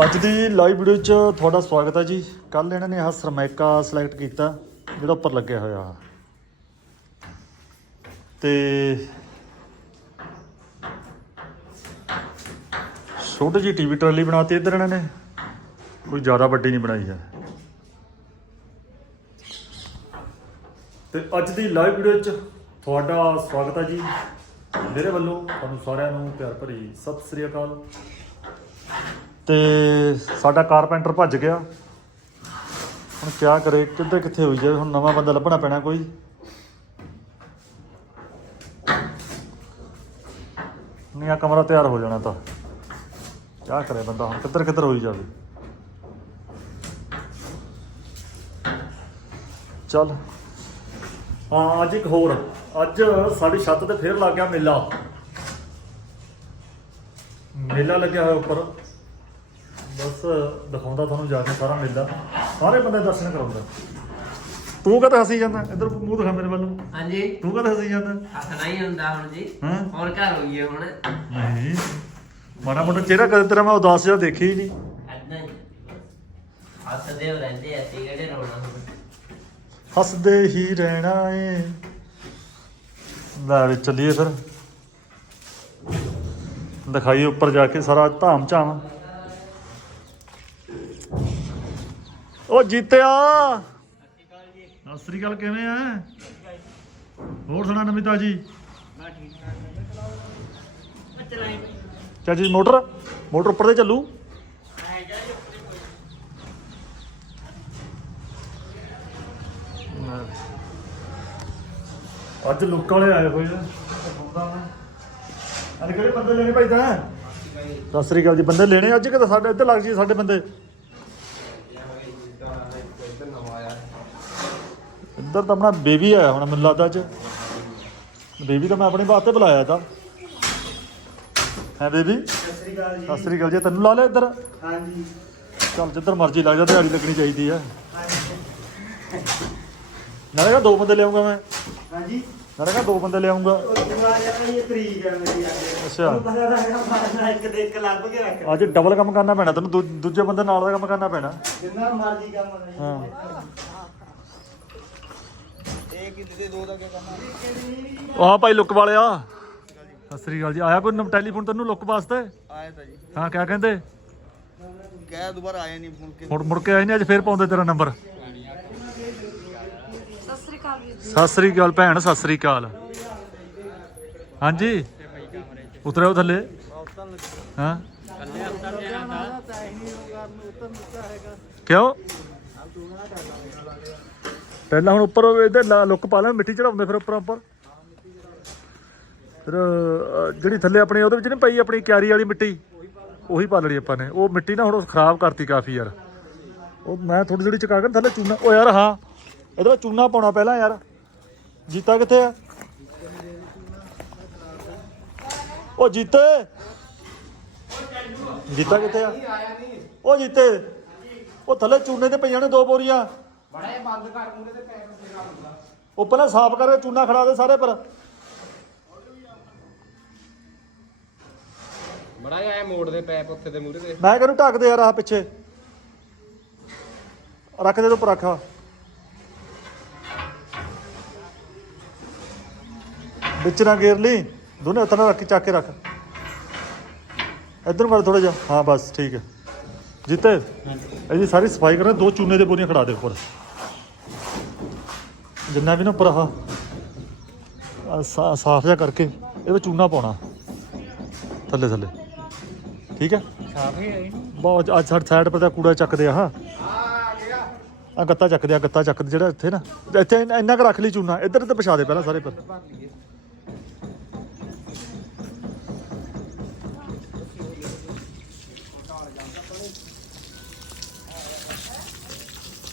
ਅੱਜ ਦੀ live video 'ਚ ਤੁਹਾਡਾ ਸਵਾਗਤ ਹੈ ਜੀ। ਕੱਲ ਇਹਨਾਂ ਨੇ ਆਹ ਸਰਮੈਕਾ ਸਿਲੈਕਟ ਕੀਤਾ, ਜਿਹੜਾ ਉੱਪਰ ਲੱਗਿਆ ਹੋਇਆ ਤੇ ਛੋਟੀ ਜਿਹੀ ਟੀਵੀ ਟਰਾਲੀ ਬਣਾਤੀ ਇੱਧਰ ਇਹਨਾਂ ਨੇ। ਕੋਈ ਜ਼ਿਆਦਾ ਵੱਡੀ ਨਹੀਂ ਬਣਾਈ ਹੈ। ਤੇ ਅੱਜ ਦੀ ਲਾਈਵ ਵੀਡੀਓ 'ਚ ਤੁਹਾਡਾ ਸਵਾਗਤ ਹੈ ਜੀ। ਮੇਰੇ ਵੱਲੋਂ ਤੁਹਾਨੂੰ ਸਾਰਿਆਂ ਨੂੰ ਪਿਆਰ ਭਰੀ ਸਤਿ ਸ੍ਰੀ ਅਕਾਲ। ਤੇ ਸਾਡਾ ਕਾਰਪੈਂਟਰ ਭੱਜ ਗਿਆ। ਹੁਣ ਕਿਆ ਕਰੇ, ਕਿੱਧਰ ਕਿੱਥੇ ਹੋਈ ਜਾਵੇ, ਹੁਣ ਨਵਾਂ ਬੰਦਾ ਲੱਭਣਾ ਪੈਣਾ ਕੋਈ। ਨਹੀਂ ਕਮਰਾ ਤਿਆਰ ਹੋ ਜਾਣਾ ਤਾਂ। ਕਿਆ ਕਰੇ ਬੰਦਾ, ਹੁਣ ਕਿੱਧਰ ਕਿੱਧਰ ਹੋਈ ਜਾਵੇ। ਚੱਲ। ਹਾਂ, ਅੱਜ ਇੱਕ ਹੋਰ। ਅੱਜ ਸਾਡੀ ਛੱਤ ਤੇ ਫੇਰ ਲੱਗ ਗਿਆ ਮੇਲਾ। ਮੇਲਾ ਲੱਗਿਆ ਹੋਇਆ ਉੱਪਰ। ਬਸ ਦਿਖਾਉਂਦਾ ਤੁਹਾਨੂੰ ਜਾ ਕੇ ਸਾਰਾ ਮੇਲਾ। ਸਾਰੇ ਬੰਦੇ ਦਰਸ਼ਨ ਕਰਾਉਂਦਾ। ਤੂੰ ਕਦੇ ਹੱਸੀ ਜਾਂਦਾ? ਇੱਧਰ ਮੂੰਹ ਦਿਖਾ ਮੇਰੇ ਵੱਲ। ਨੂੰ ਹਾਂਜੀ। ਤੂੰ ਕਦੇ ਹੱਸੀ ਜਾਂਦਾ? ਹੱਸਣਾ ਹੀ ਹੁੰਦਾ ਹੁਣ ਜੀ। ਹਾਂ? ਹੁਣ ਘਰ ਹੋਈ ਹੈ ਹੁਣ। ਨਹੀਂ। ਮਾੜਾ ਮੋਟਾ ਚਿਹਰਾ ਕਦੇ ਤੇਰਾ ਮੈਂ ਉਦਾਸ ਜਿਹਾ ਦੇਖਿਆ ਹੀ ਨਹੀਂ। ਐਦਾਂ ਹੀ। ਹੱਸਦੇ ਹੋ ਰਹਿੰਦੇ ਆ ਤੇ ਕਿਹੜੇ ਰੋਣਾ ਹੁਣ? ਹੱਸਦੇ ਹੀ ਰਹਿਣਾ ਏ। ਲੈ ਵੀ ਚੱਲੀਏ ਫਿਰ। ਦਿਖਾਈਏ ਉੱਪਰ ਜਾ ਕੇ ਸਾਰਾ ਧਾਮ ਝਾਮ ਉਹ ਜੀਤਿਆ। ਸਤਿ ਸ੍ਰੀ ਅਕਾਲ ਕਿਵੇਂ ਆ? ਹੋਰ ਸੁਣਾ ਨਮਿਤਾ ਜੀ। ਚਾਚੀ ਮੋਟਰ? ਮੋਟਰ ਉੱਪਰ ਤੇ ਚੱਲੂ। ਅੱਜ ਲੋਕਾਂ ਵਾਲੇ ਆਏ ਹੋਏ ਆ। ਅੱਜ ਕਿਹੜੇ ਬੰਦੇ ਲੈਣੇ ਭਾਈ ਤਾਂ? ਸਤਿ ਸ੍ਰੀ ਅਕਾਲ ਜੀ ਬੰਦੇ ਲੈਣੇ ਅੱਜ ਕਿਤੇ ਸਾਡੇ ਇੱਧਰ ਲੱਗ ਜੀ ਸਾਡੇ ਬੰਦੇ? ਇੱਧਰ ਤਾਂ ਆਪਣਾ ਬੇਬੀ ਆਇਆ ਹੁਣ ਮੈਨੂੰ ਲੱਗਦਾ ਅੱਜ। ਬੇਬੀ ਤਾਂ ਮੈਂ ਆਪਣੇ ਵਾਸਤੇ ਬੁਲਾਇਆ ਤਾਂ। ਹੈ ਬੇਬੀ? ਸਤਿ ਸ੍ਰੀ ਅਕਾਲ ਜੀ। ਸਤਿ ਸ੍ਰੀ ਅਕਾਲ ਜੀ ਤੈਨੂੰ ਲਾ ਲਿਆ ਇੱਧਰ? ਹਾਂਜੀ। ਚੱਲ ਜਿੱਧਰ ਮਰਜ਼ੀ ਲੱਗ ਜਾ ਦਿਹਾੜੀ ਲੱਗਣੀ ਚਾਹੀਦੀ ਆ। ਨਾਲੇ ਕਾ ਦੋ ਬੰਦੇ ਲਿਆਉਂਗਾ ਮੈਂ। ਹਾਂਜੀ। ਨਾਲੇ ਕਾ ਦੋ ਬੰਦੇ ਲਿਆਉਂਗਾ। ਅੱਛਾ। ਅੱਜ ਡਬਲ ਕੰਮ ਕਰਨਾ ਪੈਣਾ ਤੈਨੂੰ ਦੂ- ਦੂਜੇ ਬੰਦੇ ਨਾਲ ਦਾ ਕੰਮ ਕਰਨਾ ਪੈਣਾ। ਜਿੰਨਾ ਮਰਜ਼ੀ ਕੰਮ ਹਾਂ। ਦੇ ਦੋ ਕੀ ਕਰਨਾ? ਆਹ ਭਾਈ ਲੁੱਕ ਵਾਲਿਆ। ਸਤਿ ਸ੍ਰੀ ਅਕਾਲ ਜੀ। ਆਇਆ ਕੋਈ ਨਮ- ਟੈਲੀਫੋਨ ਤੈਨੂੰ ਲੁੱਕ ਵਾਸਤੇ? ਆਇਆ ਤਾਂ ਜੀ। ਹਾਂ ਕਿਆ ਕਹਿੰਦੇ? ਕਹਿ ਦੁਬਾਰਾ ਆਇਆ ਨਹੀਂ ਫੋਨ ਕੇ ਮੁੜ ਮੁੜ ਕੇ ਆਏ ਨੇ ਅੱਜ ਫੇਰ ਪਾਉਂਦੇ ਤੇਰਾ ਨੰਬਰ। ਸਤਿ ਸ੍ਰੀ ਅਕਾਲ ਵੀਰ ਜੀ। ਸਤਿ ਸ੍ਰੀ ਅਕਾਲ ਭੈਣ ਸਤਿ ਸ੍ਰੀ ਅਕਾਲ। ਹਾਂਜੀ? ਉਤਰਿਓ ਥੱਲੇ। ਹਾਂ? ਕਿਉਂ? ਪਹਿਲਾਂ ਹੁਣ ਉੱਪਰ ਇਹਦੇ ਲਾ- ਲੁੱਕ ਪਾ ਲੈਣ ਮਿੱਟੀ ਚੜਾਉਂਦੇ ਫਿਰ ਉੱਪਰ ਉੱਪਰ ਫਿਰ ਅਹ, ਜਿਹੜੀ ਥੱਲੇ ਆਪਣੀ ਉਹਦੇ ਵਿੱਚ ਨਹੀਂ ਪਈ ਆਪਣੀ ਕਿਆਰੀ ਵਾਲੀ ਮਿੱਟੀ? ਉਹੀ ਪਾ ਲੈਣੀ ਆਪਾਂ ਨੇ। ਉਹ ਮਿੱਟੀ ਨਾ ਹੁਣ ਖਰਾਬ ਕਰਤੀ ਕਾਫੀ ਯਾਰ। ਉਹ ਮੈਂ ਥੋੜੀ ਥੋੜੀ ਚਕਾ ਕੇ ਥੱਲੇ ਚੂਨਾ ਉਹ ਯਾਰ ਹਾਂ। ਇਹਦੇ ਵਿੱਚ ਚੂਨਾ ਪਾਉਣਾ ਪਹਿਲਾਂ ਯਾਰ। ਜੀਤਾ ਕਿੱਥੇ ਆ? ਉਹ ਜੀਤੇ! ਜੀਤਾ ਕਿੱਥੇ ਆ? ਉਹ ਜੀਤੇ! ਉਹ ਥੱਲੇ ਚੂਨੇ ਤੇ ਪਈਆਂ ਨੇ ਦੋ ਬੋਰੀਆਂ। ਬੜਾ ਬੰਦ ਕਰ ਮੂਰੇ ਤੇ ਪੈਰ ਉਹ ਪਹਿਲਾਂ ਸਾਫ਼ ਕਰਕੇ ਚੂਨਾ ਖੜਾ ਦੇ ਸਾਰੇ ਪਰ। ਬੜਾ ਐ ਮੋੜ ਦੇ ਪੈਪ ਉੱਥੇ ਦੇ ਮੂਰੇ ਦੇ ਮੈਂ ਕਹਿੰਨੂੰ ਢੱਕ ਦੇ ਯਾਰ ਆਹ ਪਿੱਛੇ? ਰੱਖ ਦੇ ਤੂੰ ਉੱਪਰ ਰੱਖ ਵਿੱਚ ਨਾ ਗੇਰ ਲਈ ਦੋਨੇ ਹੱਥਾਂ ਨਾਲ ਰੱਖ ਕੇ ਚੱਕ ਕੇ ਰੱਖ। ਇੱਧਰ ਮਾਰ ਥੋੜਾ ਜਿਹਾ। ਹਾਂ ਬਸ ਠੀਕ ਹੈ। ਜਿੱਤੇ ਇਹਦੀ ਸਾਰੀ ਸਫ਼ਾਈ ਕਰਨਾ ਦੋ ਚੂਨੇ ਦੇ ਬੋਰੀਆਂ ਖੜਾ ਦੇ ਉੱਪਰ। ਜਿੰਨਾ ਵੀ ਨਾ ਉੱਪਰ ਆਹ ਸਾਫ਼ ਜਿਹਾ ਕਰਕੇ ਇਹ ਵਿੱਚ ਚੂਨਾ ਪਾਉਣਾ। ਥੱਲੇ ਥੱਲੇ। ਠੀਕ ਹੈ? ਬਹੁਤ ਅੱਜ ਸਾਡੇ ਸਾਈਡ ਪਰ ਦਾ ਕੂੜਾ ਚੱਕਦੇ ਆ ਹਾਂ। ਆ ਗੱਤਾ ਚੱਕਦੇ ਆ ਗੱਤਾ ਚੱਕਦੇ ਜਿਹੜਾ ਇੱਥੇ ਨਾ। ਇੱਥੇ ਇੰਨਾ- ਇੰਨਾ ਕੁ ਰੱਖ ਲਈ ਚੂਨਾ ਇੱਧਰ ਤੇ ਪਛਾ ਦੇ ਪਹਿਲਾਂ ਸਾਰੇ ਪਰ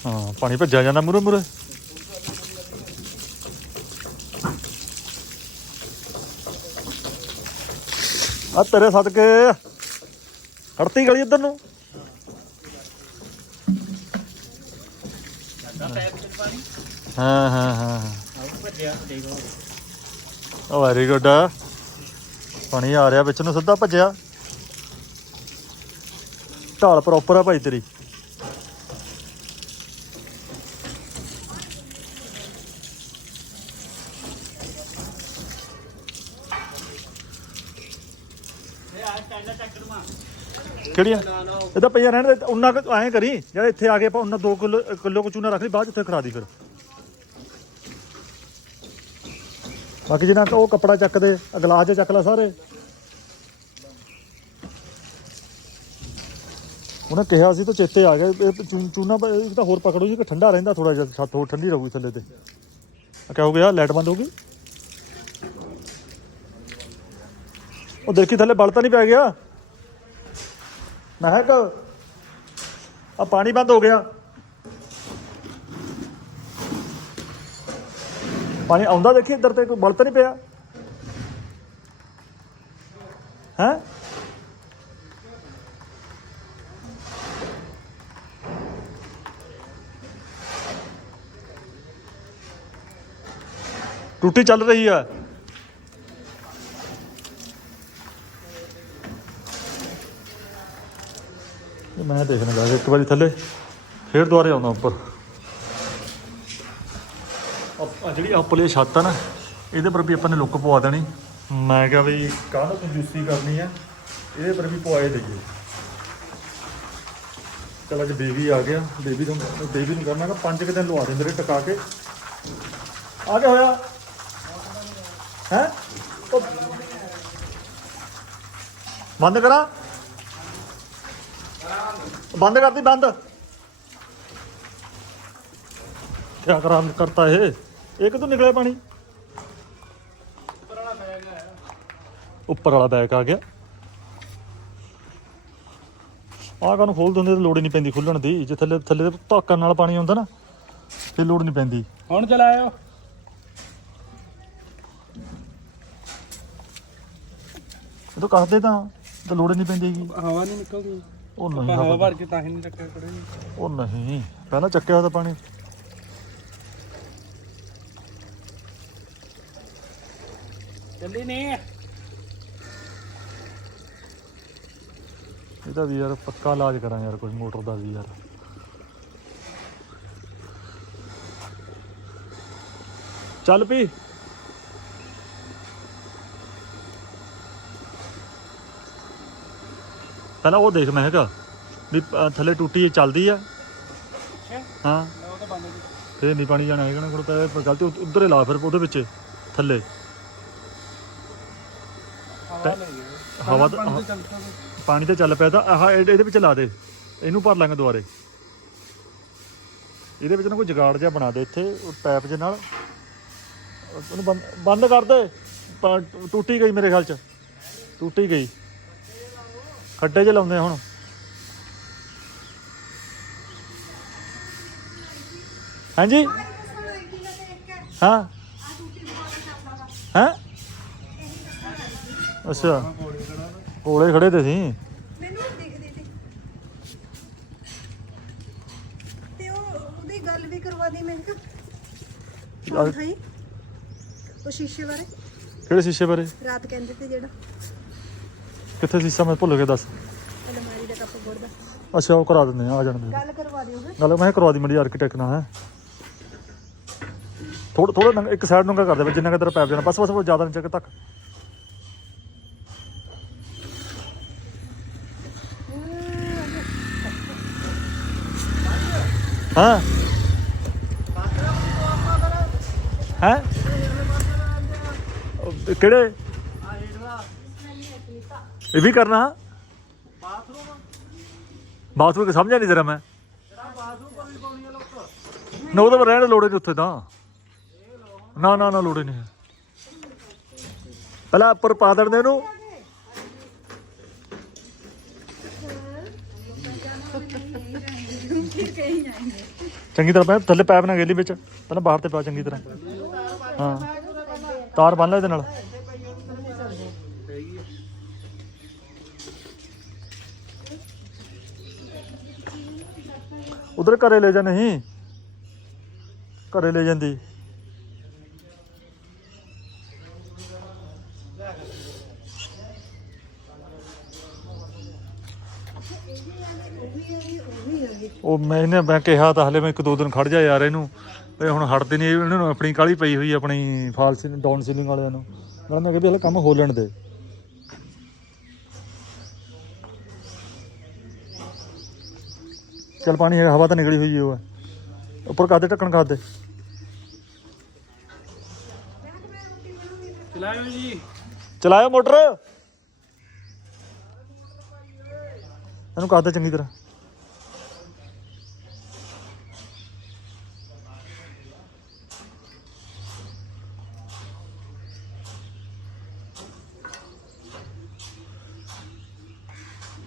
ਹਾਂ ਪਾਣੀ ਭੱਜਿਆ ਜਾਂਦਾ ਮੂਰੇ ਮੂਰੇ ਆ ਤੇਰੇ ਸਦਕੇ। ਹੜਤੀ ਗਲੀ ਇੱਧਰ ਨੂੰ। ਹਾਂ ਹਾਂ ਹਾਂ ਉਹ ਵੈਰੀ ਗੁੱਡ ਪਾਣੀ ਆ ਰਿਹਾ, ਵਿੱਚ ਨੂੰ ਸਿੱਧਾ ਭੱਜਿਆ। ਢਾਲ ਪ੍ਰੋਪਰ ਆ ਭਾਈ ਤੇਰੀ। ਕਿਹੜੀਆਂ ਇਹ ਤਾਂ ਪਈਆਂ ਰਹਿਣ ਦੇ, ਉਹਨਾਂ ਕੁ ਐਂ ਕਰੀ ਜਿਹੜਾ ਇੱਥੇ ਆ ਕੇ ਆਪਾਂ ਉਹਨਾਂ 2 ਕਿਲੋ ਕਿਲੋ ਕੁ ਚੂਨਾ ਰੱਖ ਲਈ, ਬਾਅਦ 'ਚ ਉੱਥੇ ਖੜਾ ਦੀ ਫਿਰ। ਬਾਕੀ ਜਿਹਨਾਂ ਉਹ ਕੱਪੜਾ ਚੱਕਦੇ ਆ ਗਲਾਸ 'ਚ ਚੱਕ ਲੈ ਸਾਰੇ। ਉਹਨੇ ਕਿਹਾ ਸੀ ਤਾਂ ਚੇਤੇ ਆ ਗਿਆ, ਇਹ ਚੂ- ਚੂਨਾ ਪ- ਇਹ ਤਾਂ ਹੋਰ ਪਕੜੋ ਜੀ ਕਿ ਠੰਡਾ ਰਹਿੰਦਾ ਥੋੜਾ ਜਿਹਾ, ਛੱਤ ਹੋਰ ਠੰਡੀ ਰਹੂਗੀ ਥੱਲੇ ਤੇ। ਆ ਕਿਆ ਹੋ ਗਿਆ? ਲਾਈਟ ਬੰਦ ਹੋ ਗਈ? ਉਹ ਦੇਖੀ ਥੱਲੇ ਬਲ ਤਾਂ ਨਹੀਂ ਪੈ ਗਿਆ? ਮਹਿਕ ਆ ਪਾਣੀ ਬੰਦ ਹੋ ਗਿਆ। ਪਾਣੀ ਆਉਂਦਾ ਦੇਖੀ ਇੱਧਰ ਤੇ, ਕੋਈ ਬਲ ਨਹੀਂ ਪਿਆ? ਹੈ? ਟੁੱਟੀ ਚੱਲ ਰਹੀ ਹੈ। ਇਹ ਮੈਂ ਦੇਖਣਾ ਗਾ ਇੱਕ ਵਾਰੀ ਥੱਲੇ, ਫੇਰ ਦੁਬਾਰੇ ਆਉਣਾ ਉੱਪਰ। ਆ ਜਿਹੜੀ ਉੱਪਰਲੀ ਛੱਤ ਆ ਨਾ, ਇਹਦੇ ਪਰ ਵੀ ਆਪਾਂ ਨੇ ਲੁੱਕ ਪਵਾ ਦੇਣੀ। ਮੈਂ ਕਿਹਾ ਵੀ ਕਾਹਨੂੰ ਕੰਜੂਸੀ ਕਰਨੀ ਆ? ਇਹਦੇ ਪਰ ਵੀ ਪਵਾਏ ਦਈਏ ਚਲ ਅੱਜ ਬੇਬੀ ਆ ਗਿਆ, ਬੇਬੀ ਨੂੰ ਬੇਬੀ ਨੂੰ ਕਰਨਾ ਨਾ ਪੰਜ ਕੁ ਦਿਨ ਲਵਾ ਦੇ ਮੇਰੇ ਟਿਕਾ ਕੇ। ਆ ਗਿਆ ਹੋਇਆ। ਹੈ? ਬੰਦ ਕਰਾਂ। ਬੰਦ ਕਰਦੀ ਬੰਦ। ਕੀ ਕਰਾਂ ਕਰਤਾ ਇਹ। ਇਹ ਕਿਤੋਂ ਨਿਕਲਿਆ ਪਾਣੀ? ਉੱਪਰ ਵਾਲਾ ਬੈਗ ਆ ਗਿਆ। ਆਹ ਕਾਨੂੰ ਖੋਲ ਦਿੰਦੇ ਤਾਂ ਲੋੜ ਹੀ ਨਹੀਂ ਪੈਂਦੀ ਖੁੱਲਣ ਦੀ। ਜੇ ਥੱਲੇ ਥੱਲੇ ਧੱਕਣ ਨਾਲ ਪਾਣੀ ਆਉਂਦਾ ਨਾ ਤੇ ਲੋੜ ਨਹੀਂ ਪੈਂਦੀ। ਹੁਣ ਚਲਾਇਓ। ਇਹ ਤਾਂ ਕੱਸਦੇ ਤਾਂ ਤਾਂ ਲੋੜ ਹੀ ਨਹੀਂ ਪੈਂਦੀ ਹੈਗੀ। ਹਵਾ ਨਹੀਂ ਨਿਕਲਦੀ। ਉਹ ਨਹੀਂ ਹਵਾ। ਭਰ ਕੇ ਤਾਂ ਹੀ ਨਹੀਂ ਰੱਖਿਆ ਖੜੇ ਉਹ ਨਹੀਂ ਪਹਿਲਾਂ ਚੱਕਿਆ ਉਹਦਾ ਪਾਣੀ। ਚੱਲੀ ਨਹੀਂ ਇਹਦਾ ਵੀ ਯਾਰ ਪੱਕਾ ਇਲਾਜ ਕਰਾਂ ਯਾਰ ਕੋਈ ਮੋਟਰ ਦਾ ਵੀ ਯਾਰ। ਚੱਲ ਪੀ। ਪਹਿਲਾਂ ਉਹ ਦੇਖ ਮੈਂ ਕਿਹਾ ਵੀ ਅ, ਥੱਲੇ ਟੂਟੀ ਇਹ ਚੱਲਦੀ ਆ। ਹਾਂ। ਉਹ ਤਾਂ ਬੰਦ ਕੀਤੀ। ਫੇਰ ਨਹੀਂ ਪਾਣੀ ਜਾਣਾ ਹੈਗਾ ਨਾ ਕੋਲ ਪੈ ਗਲਤੀ ਉੱਧਰ ਹੀ ਲਾ ਫਿਰ ਉਹਦੇ ਵਿੱਚ ਥੱਲੇ। ਹਵਾ ਲੈ ਤਾਂ- ਚੱਲ ਪਾਣੀ ਤੇ ਚੱਲ ਪਿਆ ਤਾਂ ਆਹ ਇਹਦੇ ਇਹਦੇ ਵਿੱਚ ਲਾ ਦੇ। ਇਹਨੂੰ ਭਰ ਲਾਂਗੇ ਦੁਬਾਰੇ। ਇਹਦੇ ਵਿੱਚ ਨਾ ਕੋਈ ਜਗਾੜ ਜਿਹਾ ਬਣਾ ਦੇ ਇੱਥੇ ਉਹ ਪੈਪ ਦੇ ਨਾਲ। ਉਹਨੂੰ ਬੰਦ ਬੰਦ ਕਰ ਦੇ। ਪਾ- ਟੂਟੀ ਗਈ ਮੇਰੇ ਖਿਆਲ ਚ। ਟੂਟੀ ਗਈ। ਖੱਡੇ 'ਚ ਲਾਉਂਦੇ ਆ ਹੁਣ। ਹਾਂਜੀ? ਹਾਂ। ਹਾਂ? ਅੱਛਾ। ਕੋਲੇ ਖੜੇ ਤੇ ਸੀ। ਮੈਨੂੰ ਦਿਖਦੀ ਸੀ ਤੇ ਉਹ ਉਹਦੀ ਗੱਲ ਵੀ ਕਰਵਾ ਦੀ ਮੈਂ ਕਿਹਾ। ਉਹ ਸ਼ੀਸ਼ੇ ਬਾਰੇ। ਕਿਹੜੇ ਸ਼ੀਸ਼ੇ ਬਾਰੇ? ਰਾਤ ਕਹਿੰਦੇ ਤੇ ਜਿਹੜਾ। ਕਿੱਥੇ ਸ਼ੀਸ਼ਾ ਮੈਂ ਭੁੱਲ ਗਿਆ ਦੱਸ। ਅਲਮਾਰੀ ਦਾ ਕੱਪ ਗੁੜ ਦਾ ਅੱਛਾ ਉਹ ਕਰਾ ਦਿੰਦੇ ਆ ਆ ਜਾਣ ਦੇ ਗੱਲ ਕਰਵਾ ਦਿਓ ਹੈ ਗੱਲ ਮੈਂ ਕਿਹਾ ਕਰਵਾ ਦੀ ਮੜੀ ਆਰਕੀਟੈਕਟ ਨਾਲ ਹੈ। ਥੋੜਾ ਥੋੜਾ ਇੱਕ ਸਾਈਡ ਨੂੰ ਕਰ ਦੇ ਜਿੰਨਾ ਕਿ ਤੇਰਾ ਪੈਪ ਜਾਣਾ। ਬਸ ਬਸ ਜ਼ਿਆਦਾ ਨਹੀਂ ਚੱਕ ਤੱਕ। ਹਾਂ? ਹੈ? ਕਿਹੜੇ? ਇਹ ਵੀ ਕਰਨਾ? ਬਾਥਰੂਮ ਕਿ ਸਮਝਿਆ ਨਹੀਂ ਜਰਾ ਮੈਂ। ਨਾ ਉਹਦੇ ਪਰ ਰਹਿਣ ਦੀ ਲੋੜ ਹੀ ਨਹੀਂ ਉੱਥੇ ਤਾਂ। ਨਾ ਨਾ ਨਾ, ਲੋੜ ਨਹੀਂ ਪਹਿਲਾਂ ਉੱਪਰ ਪਾ ਦੇਣ ਦੇ ਇਹਨੂੰ ਚੰਗੀ ਤਰ੍ਹਾਂ ਪੈ ਥੱਲੇ ਪੈਪ ਨਾ ਗੇਲੀ ਵਿੱਚ। ਪਹਿਲਾਂ ਬਾਹਰ ਤੇ ਪਾ ਚੰਗੀ ਤਰ੍ਹਾਂ। ਹਾਂ। ਤਾਰ ਬੰਨ ਲੈ ਇਹਦੇ ਨਾਲ। ਉਧਰ ਘਰੇ ਲੈ ਜਾ ਨਹੀਂ। ਘਰੇ ਲੈ ਜਾਂਦੀ। ਉਹ ਮੈਂ ਇਹਨੇ ਮੈਂ ਕਿਹਾ ਤਾਂ ਹਲੇ ਮੈਂ ਇੱਕ ਦੋ ਦਿਨ ਖੜ ਜਾ ਯਾਰ ਇਹਨੂੰ। ਇਹ ਹੁਣ ਹਟਦੇ ਨਹੀਂ ਇਹਨਾਂ ਨੂੰ ਆਪਣੀ ਕਾਲੀ ਪਈ ਹੋਈ ਆਪਣੀ ਫਾਲ ਸੀਲਿੰਗ ਡਾਊਨ ਸੀਲਿੰਗ ਵਾਲਿਆਂ ਨੂੰ। ਨਾਲ ਮੈਂ ਕਿਹਾ ਵੀ ਹਲੇ ਕੰਮ ਹੋ ਲੈਣ ਦੇ। ਚਲ ਪਾਣੀ ਹੈ ਹਵਾ ਤਾਂ ਨਿਕਲੀ ਹੋਈ ਹੈ ਉਹ। ਉੱਪਰ ਕਰ ਦੇ ਢੱਕਣ ਕਰ ਦੇ ਚਲਾਇਓ ਜੀ। ਚਲਾਇਓ ਮੋਟਰ। ਇਹਨੂੰ ਕਰ ਦੇ ਚੰਗੀ ਤਰ੍ਹਾਂ।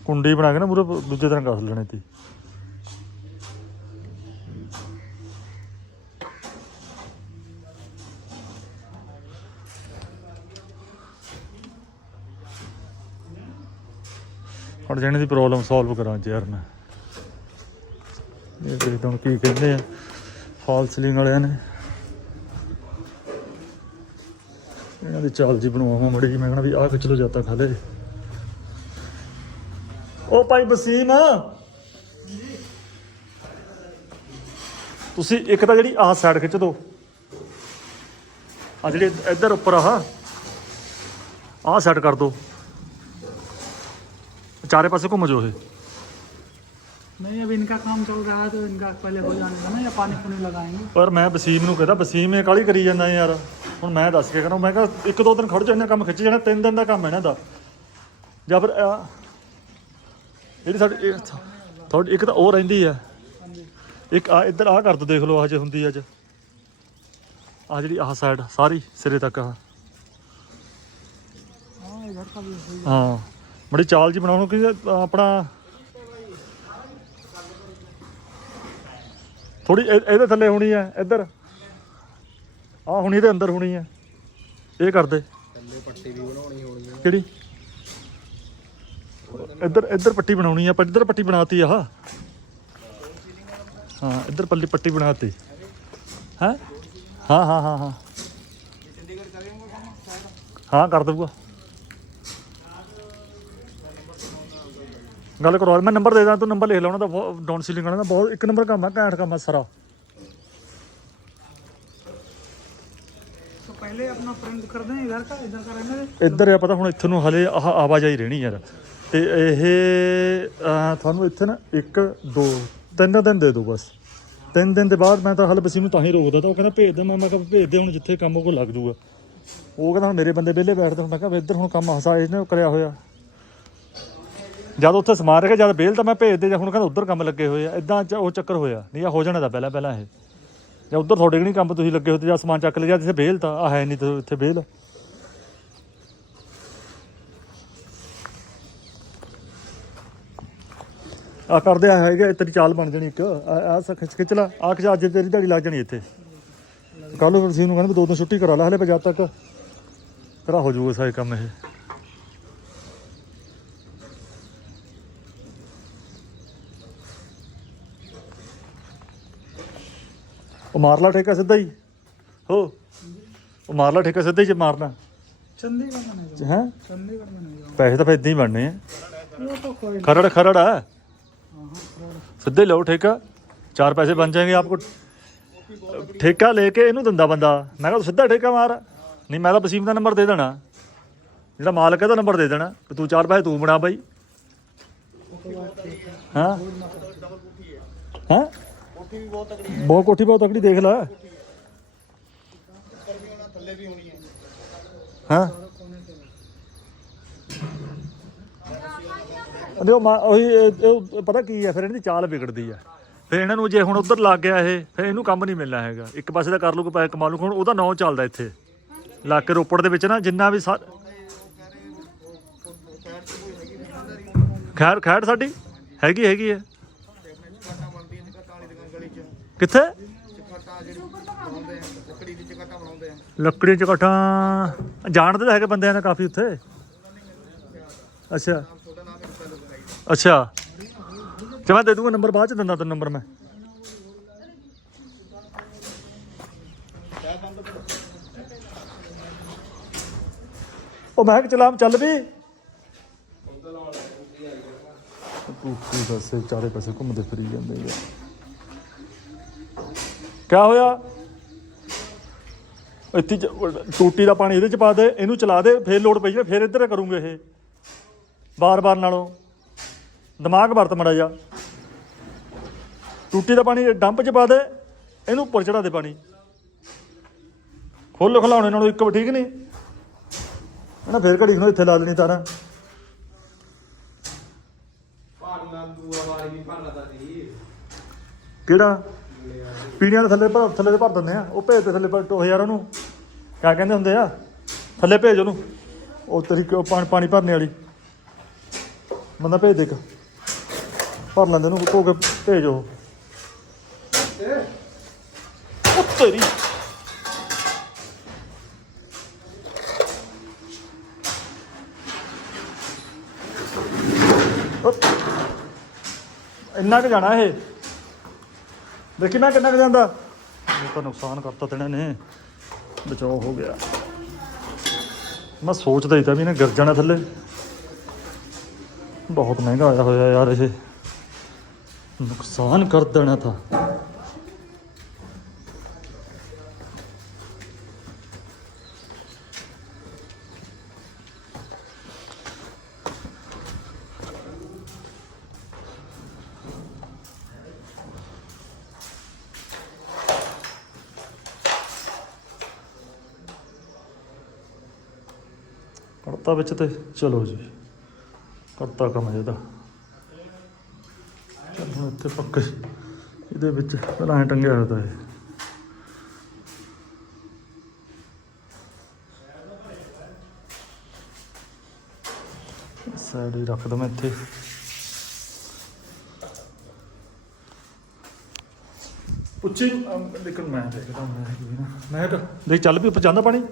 ਕੁੰਡੀ ਬਣਾ ਕੇ ਨਾ ਮੂਰੇ ਦੂਜੇ ਤਰ੍ਹਾਂ ਕੱਸ ਲੈਣੇ ਤੀ ਹੁਣ ਦੀ ਪ੍ਰੋਬਲਮ ਸੋਲਵ ਕਰਾਂ ਯਾਰ ਮੈਂ। ਇਹ ਦੇਖਦਾ ਹੁਣ ਕੀ ਕਹਿੰਦੇ ਆ। ਫਾਲ ਸੀਲਿੰਗ ਵਾਲਿਆਂ ਨੇ। ਇਹਨਾਂ ਦੀ ਚਾਲ ਜੀ ਬਣਵਾਵਾਂ ਮੜੀ ਮੈਂ ਕਹਣਾ ਵੀ ਆਹ ਖਿੱਚ ਲੋ ਜਾਂਦਾ ਖਾਲੇ ਉਹ ਭਾਈ ਬਸੀਮ ਤੁਸੀਂ ਇੱਕ ਤਾਂ ਜਿਹੜੀ ਆਹ ਸਾਈਡ ਖਿੱਚ ਦੋ। ਆ ਜਿਹੜੇ ਇੱਧਰ ਉੱਪਰ ਆਹ ਆਹ ਸੈੱਟ ਕਰ ਦੋ। ਚਾਰੇ ਪਾਸੇ ਘੁੰਮ ਜਾਓ ਇਹ नहीं अब इनका काम चल रहा है तो इनका पहले हो जाने का ना या पानी पुनी लगाएंगे ਪਰ ਮੈਂ ਵਸੀਮ ਨੂੰ ਕਹਿੰਦਾ ਵਸੀਮ ਇਹ ਕਾਲੀ ਕਰੀ ਜਾਂਦਾ ਯਾਰ ਹੁਣ ਮੈਂ ਦੱਸ ਕੇ ਕਹਿੰਦਾ ਮੈਂ ਕਿਹਾ ਇੱਕ ਦੋ ਦਿਨ ਖੜ ਜਾ ਇਹਨਾਂ ਕੰਮ ਖਿੱਚ ਜਾਣਾ ਤਿੰਨ ਦਿਨ ਦਾ ਕੰਮ ਹੈ ਇਹਨਾਂ ਦਾ ਜਾਂ ਫਿਰ ਆਹ ਜਿਹੜੀ ਸਾਡੀ ਇਹ ਥ- ਥੋੜੀ ਇੱਕ ਤਾਂ ਉਹ ਰਹਿੰਦੀ ਆ ਇੱਕ ਆ ਇੱਧਰ ਆ ਕਰ ਦੋ ਦੇਖ ਲਓ ਹਜੇ ਹੁੰਦੀ ਅੱਜ ਆ ਜਿਹੜੀ ਆਹ ਸਾਈਡ ਸਾਰੀ ਸਿਰੇ ਤੱਕ ਆ हाँ इधर का भी हो ਹਾਂ ਮੜੀ ਚਾਲ ਜੀ ਬਣਾਉਣ ਕਿ ਆਪਣਾ ਥੋੜੀ ਇਹਦੇ ਥੱਲੇ ਹੋਣੀ ਹੈ ਇੱਧਰ। ਆ ਹੁਣ ਇਹਦੇ ਅੰਦਰ ਹੋਣੀ ਹੈ ਇਹ ਕਰਦੇ ਥੱਲੇ ਪੱਟੀ ਵੀ ਬਣਾਉਣੀ ਹੋਣੀ ਆ ਕਿਹੜੀ? ਇੱਧਰ ਇੱਧਰ ਪੱਟੀ ਬਣਾਉਣੀ ਆ। ਪਰ ਇੱਧਰ ਪੱਟੀ ਬਣਾਤੀ ਆ ਹਾਂ, ਇੱਧਰ ਪੱਲੀ ਪੱਟੀ ਬਣਾਤੀ। ਹੈ? ਹਾਂ ਹਾਂ ਹਾਂ ਹਾਂ। ਹਾਂ, ਕਰ ਦੇਊਗਾ। ਗੱਲ ਕਰਵਾ ਮੈਂ ਨੰਬਰ ਦੇ ਦਾਂ ਤੂੰ ਨੰਬਰ ਲਿਖ ਲਾ ਉਹਨਾਂ ਦਾ ਡਾਊਨ ਸੀਲਿੰਗ ਵਾਲਾ ਦਾ ਬਹੁਤ ਇੱਕ ਨੰਬਰ ਕੰਮ ਆ ਘੈਂਟ ਕੰਮ ਆ ਸਾਰਾ तो पहले अपना प्रिंट कर दें इधर का इधर का रहने दें ਇੱਧਰ ਆ ਪਤਾ ਹੁਣ ਇੱਥੇ ਨੂੰ ਹਲੇ ਆਹ ਆਵਾਜਾਈ ਰਹਿਣੀ ਯਾਰ ਤੇ ਇਹ ਅਹ, ਤੁਹਾਨੂੰ ਇੱਥੇ ਨਾ 1 2 ਤਿੰਨ ਦਿਨ ਦੇ ਦਿਓ ਬਸ ਤਿੰਨ ਦਿਨ ਦੇ ਬਾਅਦ ਮੈਂ ਤਾਂ ਹਲੇ ਬਸੀ ਨੂੰ ਤਾਂ ਹੀ ਰੋਕਦਾ ਤਾਂ ਉਹ ਕਹਿੰਦਾ ਭੇਜ ਦੇ ਮੈਂ ਮੈਂ ਕਿਹਾ ਭੇਜ ਦੇ ਹੁਣ ਜਿੱਥੇ ਕੰਮ ਉਹ ਲੱਗ ਜੂਗਾ ਉਹ ਕਹਿੰਦਾ ਹੁਣ ਮੇਰੇ ਬੰਦੇ ਵਿਹਲੇ ਬੈਠਦੇ ਹੁਣ ਮੈਂ ਕਿਹਾ ਵੀ ਇੱਧਰ ਹੁਣ ਕੰਮ ਹਸਾ ਇਹਨੇ ਕਰਿਆ ਹੋਇਆ ਜਦ ਉੱਥੇ ਸਮਾਨ ਰੱਖਿਆ, ਜਦ ਬੇਲ ਤਾਂ ਮੈਂ ਭੇਜ ਦੇ ਜਾਂ ਹੁਣ ਕਹਿੰਦਾ ਉੱਧਰ ਕੰਮ ਲੱਗੇ ਹੋਏ ਆ ਇਦਾਂ ਉਹ ਚੱਕਰ ਹੋਇਆ। ਨਹੀਂ, ਆ ਹੋ ਜਾਣਾ ਤਾਂ ਪਹਿਲਾਂ ਪਹਿਲਾਂ ਇਹ। ਜਾਂ ਉੱਧਰ ਤੁਹਾਡੇ ਕਿ ਨਹੀਂ ਕੰਮ ਤੁਸੀਂ ਲੱਗੇ ਹੋਏ ਤੇ ਜਾਂ ਸਮਾਨ ਚੱਕ ਲਿਆ, ਜਿੱਥੇ ਬੇਲ ਤਾਂ ਆ ਹੈ ਨਹੀਂ ਤੇ ਇੱਥੇ ਬੇਲ। ਆ ਕਰਦੇ ਆ ਹੈਗਾ ਤੇਰੀ ਚਾਲ ਬਣ ਜਾਣੀ ਇੱਕ। ਆ ਖਿੱਚ ਖਿੱਚ ਲਾ ਆ ਕਿ ਅੱਜ ਤੇਰੀ ਦਿਹਾੜੀ ਲੱਗ ਜਾਣੀ ਇੱਥੇ। ਕੱਲ ਨੂੰ ਸੀ ਨੂੰ ਕਹਿੰਦੇ ਵੀ ਦੋ ਦਿਨ ਛੁੱਟੀ ਕਰਾ ਲੈ ਹਲੇ ਪਰ ਤੱਕ। ਤੇਰਾ ਹੋ ਜਾਊਗਾ ਸਾਰੇ ਕੰਮ ਇਹ। ਉਹ ਮਾਰ ਲਾ ਠੇਕਾ ਸਿੱਧਾ ਹੀ। ਹੋ। ਉਹ ਮਾਰ ਲਾ ਠੇਕਾ ਸਿੱਧਾ ਹੀ ਜੇ ਮਾਰਨਾ। ਚੰਡੀਗੜ੍ਹ ਮੈਨੇਜਰ ਹੈ? ਪੈਸੇ ਤਾਂ ਫਿਰ ਇਦਾਂ ਹੀ ਬਣਨੇ ਆ। ਖਰੜ ਖਰੜ ਆ। ਸਿੱਧੇ ਲਓ ਠੇਕਾ। ਚਾਰ ਪੈਸੇ ਬਣ ਜਾਣਗੇ ਆਪਕੋ ਠੇਕਾ ਲੈ ਕੇ ਇਹਨੂੰ ਦਿੰਦਾ ਬੰਦਾ। ਮੈਂ ਕਿਹਾ ਤੂੰ ਸਿੱਧਾ ਠੇਕਾ ਮਾਰ। ਨਹੀਂ ਮੈਂ ਤਾਂ ਵਸੀਮ ਦਾ ਨੰਬਰ ਦੇ ਦੇਣਾ। ਜਿਹੜਾ ਮਾਲਕ ਹੈ ਦਾ ਨੰਬਰ ਦੇ ਦੇਣਾ। ਕਿ ਤੂੰ ਚਾਰ ਪੈਸੇ ਤੂੰ ਬਣਾ ਬਾਈ। ਹਾਂ? ਹਾਂ? ਕੋਠੀ ਵੀ ਬਹੁਤ ਤਕੜੀ ਹੈ। ਬਹੁਤ ਕੋਠੀ ਬਹੁਤ ਤਕੜੀ, ਦੇਖ ਲੈ। ਉੱਪਰ ਵੀ ਥੱਲੇ ਵੀ ਹੋਣੀ ਹੈ? ਹਾਂ ਅਦੇ ਮਾ- ਉਹੀ ਇਹ- ਇਹ ਪਤਾ ਕੀ ਹੈ, ਫਿਰ ਇਹਨਾਂ ਦੀ ਚਾਲ ਵਿਗੜਦੀ ਹੈ। ਫਿਰ ਇਹਨਾਂ ਨੂੰ ਜੇ ਹੁਣ ਉੱਧਰ ਲੱਗ ਗਿਆ ਇਹ, ਫਿਰ ਇਹਨੂੰ ਕੰਮ ਨਹੀਂ ਮਿਲਣਾ ਹੈਗਾ। ਇੱਕ ਪਾਸੇ ਦਾ ਕਰ ਲੂ ਕੋਈ ਪੈਸੇ ਕਮਾ ਲੂ ਹੁਣ ਉਹਦਾ ਨਾਂ ਚੱਲਦਾ ਇੱਥੇ। ਲਾ ਕੇ ਰੋਪੜ ਦੇ ਵਿੱਚ ਨਾ, ਜਿੰਨਾ ਵੀ ਸਾ- ਖੈਰ ਖੈਰ ਸਾਡੀ ਹੈਗੀ ਹੈਗੀ ਹੈ ਚਿਕਟਾਂ ਬਣਦੀ ਹੈ ਚਿਕਟਾਂ ਵਾਲੀ ਦੁਕਾਨ ਗਲੀ 'ਚ ਕਿੱਥੇ? ਲੱਕੜੀ ਦੀ ਚਿਕਟਾਂ ਬਣਾਉਂਦੇ ਚ ਇਕੱਠਾ ਜਾਣਦੇ ਤਾਂ ਹੈਗੇ ਬੰਦਿਆਂ ਨੇ ਕਾਫੀ ਉੱਥੇ। ਅੱਛਾ। ਅੱਛਾ। ਤੇ ਮੈਂ ਦੇ ਦੂੰਗਾ ਨੰਬਰ, ਬਾਅਦ ਚ ਦਿੰਦਾ ਤੈਨੂੰ ਨੰਬਰ ਮੈਂ। ਉਹ ਮੈਂ ਚਲਾਮ ਚੱਲ ਵੀ। ਟੂਟੀ ਪਾਸੇ ਚਾਰੇ ਪਾਸੇ ਘੁੰਮਦੇ ਫਿਰੀ ਜਾਂਦੇ ਯਾਰ ਕਿਆ ਹੋਇਆ? ਇੱਥੇ ਚ- ਟੂਟੀ ਦਾ ਪਾਣੀ ਇਹਦੇ ਚ ਪਾ ਦੇ ਇਹਨੂੰ ਚਲਾ ਦੇ ਫੇਰ ਲੋਡ ਪਈ ਜਾਏ ਫੇਰ ਇੱਧਰ ਕਰੂੰਗੇ ਇਹ। ਬਾਰ-ਬਾਰ ਨਾਲੋਂ। ਦਿਮਾਗ ਵਰਤ ਮੜਾ ਜਾ ਟੂਟੀ ਦਾ ਪਾਣੀ ਡੰਪ ਚ ਪਾ ਦੇ ਇਹਨੂੰ ਉੱਪਰ ਚੜਾ ਦੇ ਪਾਣੀ। ਖੁੱਲ ਖਲਾਉਣੇ ਨਾਲੋਂ ਇੱਕ ਵਾਰ ਠੀਕ ਨਹੀਂ। ਇਹਨਾਂ ਫੇਰ ਘੜੀ ਨੂੰ ਇੱਥੇ ਲਾ ਦੇਣੀ ਤਾਰਾਂ। ਭਾਰਨਾ ਭਾਰਨਾ ਕਿਹੜਾ? ਪੀਣੀਆਂ ਦੇ ਥੱਲੇ ਭਰ ਥੱਲੇ ਦੇ ਭਰ ਦਿੰਦੇ ਆ। ਉਹ ਭੇਜ ਦੇ ਥੱਲੇ ਪਰ ਟੋ ਯਾਰ ਉਹਨੂੰ। ਕਿਆ ਕਹਿੰਦੇ ਹੁੰਦੇ ਆ? ਥੱਲੇ ਭੇਜ ਉਹਨੂੰ। ਉਹ ਤੇਰੀ ਕ- ਪਾਣੀ ਪਾਣੀ ਭਰਨੇ ਵਾਲੀ। ਬੰਦਾ ਭੇਜ ਦੇ ਇੱਕ। ਭਰ ਲੈਂਦੇ ਉਹਨੂੰ, ਧੋ ਕੇ ਭੇਜ ਉਹ। ਉਹ ਤੇਰੀ। ਇੰਨਾ ਕੁ ਜਾਣਾ ਇਹ। ਦੇਖੀ ਮੈਂ ਕਿੰਨਾ ਕੁ ਜਾਂਦਾ ਇਹ ਤਾਂ ਨੁਕਸਾਨ ਕਰਤਾ ਤੇਨੇ ਨੇ। ਬਚਾਓ ਹੋ ਗਿਆ। ਮੈਂ ਸੋਚਦਾ ਹੀ ਤਾਂ ਵੀ ਇਹਨੇ ਗਿਰ ਜਾਣਾ ਥੱਲੇ। ਬਹੁਤ ਮਹਿੰਗਾ ਆਇਆ ਹੋਇਆ ਯਾਰ ਇਹ। ਨੁਕਸਾਨ ਕਰ ਦੇਣਾ ਥਾ ਕਰਤਾ ਵਿੱਚ ਤੇ ਚਲੋ ਜੀ। ਕਰਤਾ ਕੰਮ ਇਹਦਾ। ਚੱਲ ਹੁਣ ਇੱਥੇ ਪੱਕੇ। ਇਹਦੇ ਵਿੱਚ ਪਹਿਲਾਂ ਐ ਟੰਗਿਆ ਹੋਇਆ ਤਾ ਇਹ। ਸਾਈਡ ਹੀ ਰੱਖ ਦਵਾਂ ਇੱਥੇ। ਉੱਚੀ ਅਮ, ਲੇਕਿਨ ਮੈਂ ਦੇਖਦਾ ਮੈਂ ਕੀ ਨਾ। ਮੈਂ ਤਾਂ ਦੇਖ ਚੱਲ ਵੀ ਉੱਪਰ ਜਾਂਦਾ ਪਾਣੀ?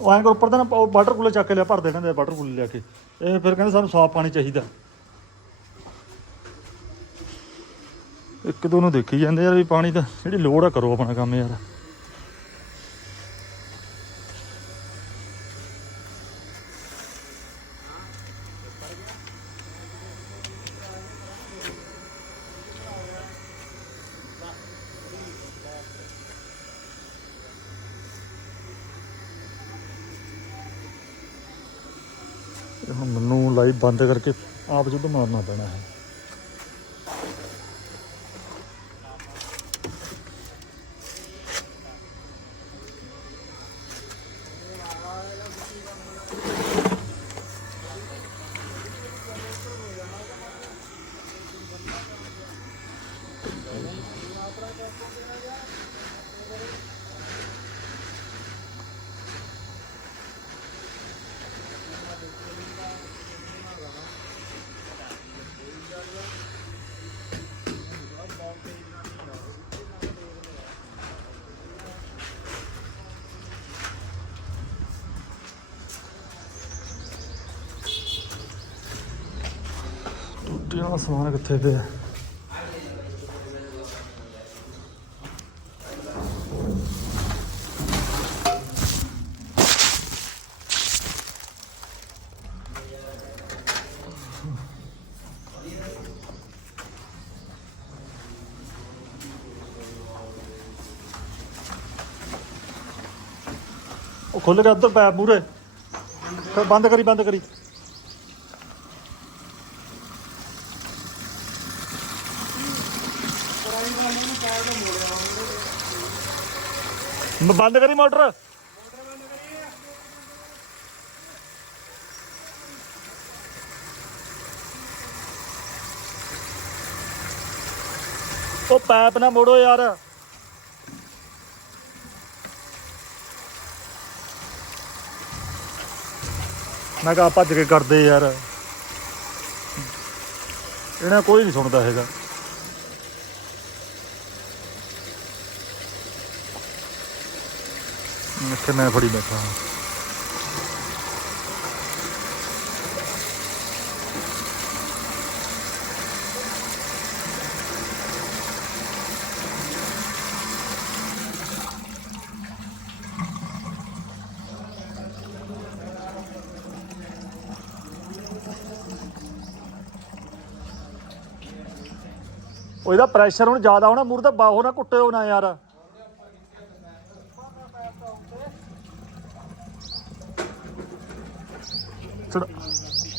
ਉਹ ਐਂ ਕਰ, ਉੱਪਰ ਦਾ ਨਾ ਉਹ ਵਾਟਰ ਕੂਲਰ ਚੱਕ ਕੇ ਲਿਆ, ਭਰਦੇ ਕਹਿੰਦੇ ਵਾਟਰ ਕੂਲਰ ਲਿਆ ਕੇ। ਇਹ ਫਿਰ ਕਹਿੰਦੇ ਸਾਨੂੰ ਸਾਫ਼ ਪਾਣੀ ਚਾਹੀਦਾ। ਇੱਕ ਦੋ ਨੂੰ ਦੇਖੀ ਜਾਂਦੇ ਯਾਰ ਵੀ ਪਾਣੀ ਤਾਂ ਜਿਹੜੀ ਲੋੜ ਆ ਕਰੋ ਆਪਣਾ ਕੰਮ ਯਾਰ। ਇਹ ਹੁਣ ਮੈਨੂੰ ਲਾਈਵ ਬੰਦ ਕਰਕੇ ਆਪ ਜੁੱਧ ਮਾਰਨਾ ਪੈਣਾ ਹੈ। ਟੁੱਟਿਆ ਵਾਲਾ ਸਮਾਨ ਕਿੱਥੇ ਪਿਆ? ਉਹ ਖੁੱਲ ਗਿਆ ਉੱਧਰ ਪੈਪ ਮੂਰੇ ਬੰਦ ਕਰੀ ਬੰਦ ਕਰੀ। ਬ- ਬੰਦ ਕਰੀ ਮੋਟਰ। ਉਹ ਪੈਪ ਨਾ ਮੋੜੋ ਯਾਰ। ਮੈਂ ਕਿਹਾ ਭੱਜ ਕੇ ਕਰਦੇ ਯਾਰ। ਇਹਨਾਂ ਕੋਈ ਨਹੀਂ ਸੁਣਦਾ ਹੈਗਾ। ਤੇ ਮੈਂ ਫੜੀ ਬੈਠਾ ਹਾਂ। ਉਹ ਪ੍ਰੈਸ਼ਰ ਹੁਣ ਜ਼ਿਆਦਾ ਹੋਣਾ ਮੂਰ ਦਾ ਬਾਹੋ ਨਾ ਕੁੱਟਿਓ ਨਾ ਯਾਰ।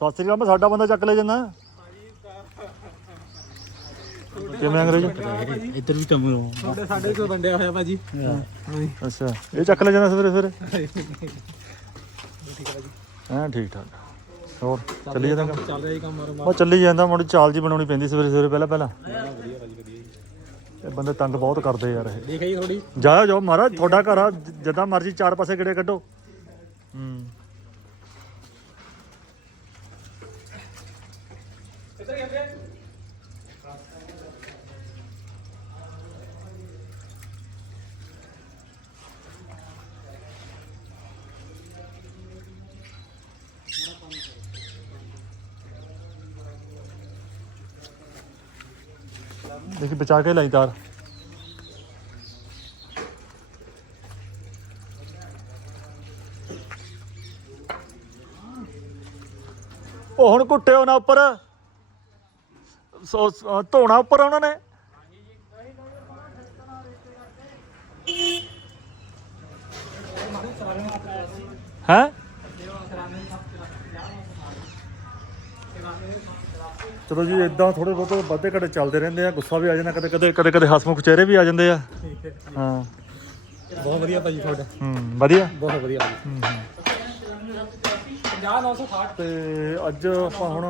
ਸਤਿ ਸ੍ਰੀ ਅਕਾਲ ਸਾਡਾ ਬੰਦਾ ਚੱਕ ਲੈ ਜਾਂਦਾ। ਕਿਵੇਂ ਅੰਗਰੇਜ਼? ਇੱਧਰ ਵੀ ਕੰਮ ਰੋ ਤੁਹਾਡੇ ਸਾਡੇ ਕੋ ਵੰਡਿਆ ਹੋਇਆ ਭਾਜੀ। ਅੱਛਾ ਇਹ ਚੱਕ ਲੈ ਜਾਂਦਾ ਸਵੇਰੇ ਸਵੇਰੇ? ਹਾਂ ਠੀਕ ਠਾਕ। ਹੋਰ ਚੱਲੀ ਜਾਂਦਾ ਚੱਲ ਰਿਹਾ ਜੀ ਕੰਮ ਮਾਰ ਉਹ ਚੱਲੀ ਜਾਂਦਾ ਮੁੜ ਚਾਲ ਜੀ ਬਣਾਉਣੀ ਪੈਂਦੀ ਸਵੇਰੇ ਸਵੇਰੇ ਪਹਿਲਾਂ ਪਹਿਲਾਂ। ਇਹ ਬੰਦੇ ਤੰਗ ਬਹੁਤ ਕਰਦੇ ਯਾਰ ਇਹ। ਦੇਖ ਆਈ ਥੋੜੀ ਜਾਓ ਜਾਓ ਮਹਾਰਾਜ ਤੁਹਾਡਾ ਘਰ ਆ। ਜਿੱਦਾਂ ਮਰਜ਼ੀ ਚਾਰ ਪਾਸੇ ਗੇੜੇ ਕੱਢੋ। ਹੂੰ। ਦੇਖੀ ਬਚਾ ਕੇ ਲਾਈ ਤਾਰ ਉਹ ਹੁਣ ਕੁੱਟੇ ਉਹਨਾਂ ਉੱਪਰ। ਧੋਣਾ ਉੱਪਰ ਉਹਨਾਂ ਨੇ। ਚਲੋ ਜੀ ਇਦਾਂ ਥੋੜੇ ਬਹੁਤ ਵਾਧੇ ਘਟੇ ਚੱਲਦੇ ਰਹਿੰਦੇ ਆ ਗੁੱਸਾ ਵੀ ਆ ਜਾਂਦਾ ਕਦੇ ਕਦੇ ਕਦੇ ਕਦੇ ਹਸਮੁਖ ਚਿਹਰੇ ਵੀ ਆ ਜਾਂਦੇ ਆ। ਹਾਂ। ਬਹੁਤ ਵਧੀਆ ਭਾਜੀ ਤੁਹਾਡਾ। ਵਧੀਆ? ਬਹੁਤ ਵਧੀਆ ਭਾਜੀ। ਅੱਜ ਆਪਾਂ ਹੁਣ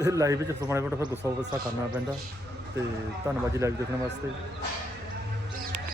ਇਹ ਲਾਈਵ ਵਿੱਚ ਫਰਮਾਣੇ ਬਟ ਫਿਰ ਗੁੱਸਾ ਗੁੱਸਾ ਕਰਨਾ ਪੈਂਦਾ ਤੇ ਧੰਨਵਾਦ ਜੀ ਲਾਈਵ ਦੇਖਣ ਵਾਸਤੇ।